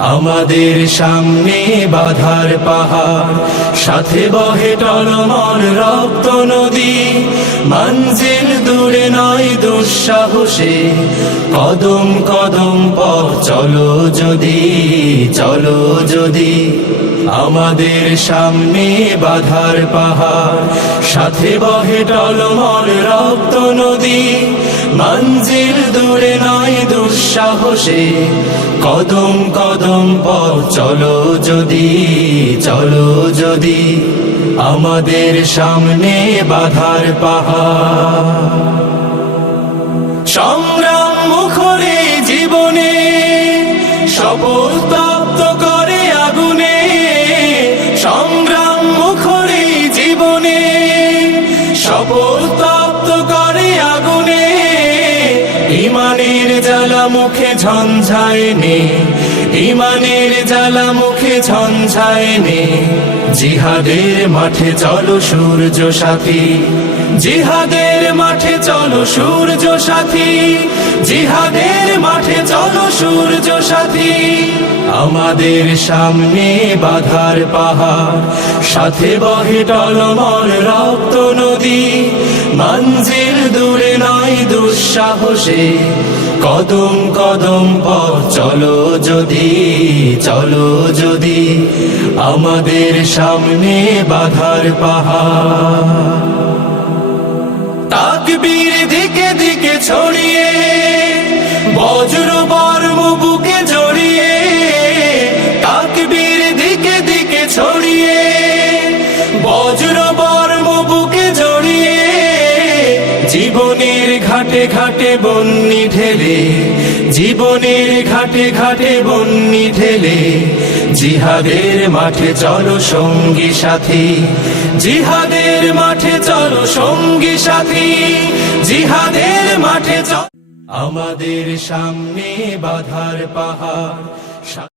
আমাদের সামনে বাধার পাহাড়, সাথে বহে টলমল রক্ত নদী। মঞ্জিল দূরে নয় দুঃসাহসে, কদম কদম পথ চলো যদি, চলো যদি। আমাদের সামনে বাধার পাহাড়, সাথে বহে টলমল রক্ত নদী। মঞ্জিল দূরে নয় দুঃসাহসে, কদম কদম পথ চলো যদি, চলো যদি। আমাদের সামনে বাধার পাহাড়, সংগ্রাম মুখরে জীবনে শপথ প্রাপ্ত করে আগুনে। সংগ্রাম মুখরে জীবনে শপথ প্রাপ্ত করে আগুনে। ইমানের জ্বালা মুখে ঝঞ্ঝায় নে, ইমানের জ্বালা মুখে ঝঞ্ঝায় নে। জিহাদের মাঠে চলো সূর্য সাথী, জিহাদের মাঠে চলো সূর্য সাথী, জিহাদের মাঠে চলো সূর্য সাথী। আমাদের সামনে বাধার পাহাড়, সাথে বহে টলমল রক্ত নদী। মঞ্জিল দূরে নয় দুঃসাহসে, কদম কদম পথ চলো যদি, চলো যদি। আমাদের সামনে বাধার পাহাড়, তাকবীর দিকে দিকে ছড়িয়ে, বজ্র বর্ম বুকে জড়িয়ে। তাকবীর দিকে দিকে ছড়িয়ে, বজ্র বর্ম বুকে জড়িয়ে। জীবনের ঘাটে ঘাটে বন্যি ঢেলে, জীবনের ঘাটে ঘাটে বন্যি ঢেলে। জিহাদের মাঠে চলো সঙ্গী সাথী, জিহাদের মাঠে চলো সঙ্গী সাথী, জিহাদের মাঠে চলো। আমাদের সামনে বাধার পাহাড়।